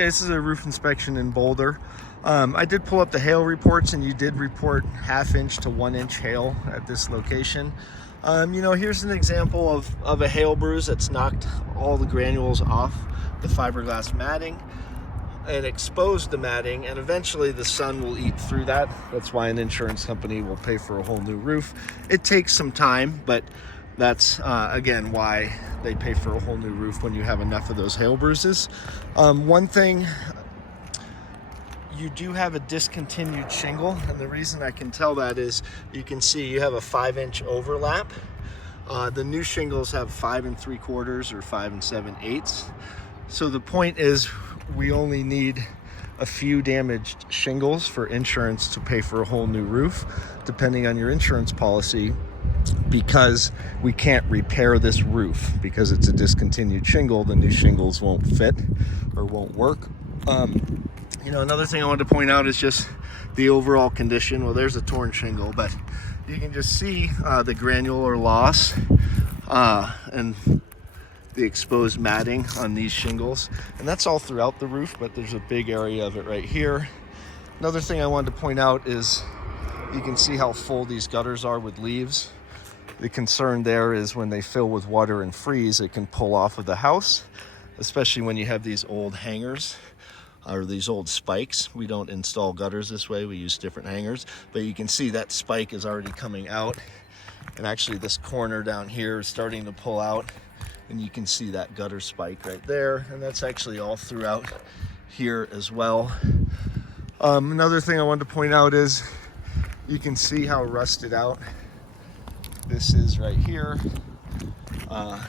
Okay, this is a roof inspection in Boulder. I did pull up the hail reports, and you did report 1/2 inch to 1 inch hail at this location. Here's an example of a hail bruise that's knocked all the granules off the fiberglass matting and exposed the matting, and eventually the sun will eat through that. That's why an insurance company will pay for a whole new roof. It takes some time, but that's again why they pay for a whole new roof when you have enough of those hail bruises. One thing, you do have a discontinued shingle, and the reason I can tell that is you can see you have a 5-inch overlap. The new shingles have 5 3/4 or 5 7/8. So the point is, we only need a few damaged shingles for insurance to pay for a whole new roof, depending on your insurance policy, because we can't repair this roof because it's a discontinued shingle. The new shingles won't fit or won't work. Another thing I wanted to point out is just the overall condition. Well, there's a torn shingle, but you can just see the granular loss and the exposed matting on these shingles, and that's all throughout the roof, but there's a big area of it right here. Another thing I wanted to point out is you can see how full these gutters are with leaves. The concern there is when they fill with water and freeze, it can pull off of the house, especially when you have these old hangers or these old spikes. We don't install gutters this way, we use different hangers, but you can see that spike is already coming out, and actually this corner down here is starting to pull out, and you can see that gutter spike right there, and that's actually all throughout here as well. Another thing I wanted to point out is you can see how rusted out this is right here.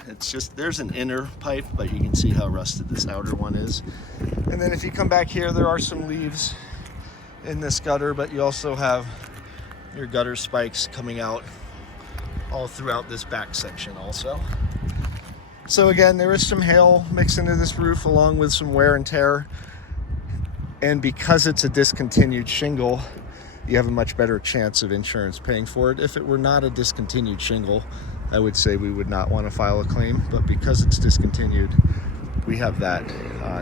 It's just, there's an inner pipe, but you can see how rusted this outer one is. And then if you come back here, there are some leaves in this gutter, but you also have your gutter spikes coming out all throughout this back section also. So again, there is some hail mixed into this roof along with some wear and tear. And because it's a discontinued shingle, you have a much better chance of insurance paying for it. If it were not a discontinued shingle, I would say we would not want to file a claim, but because it's discontinued, we have that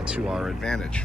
to our advantage.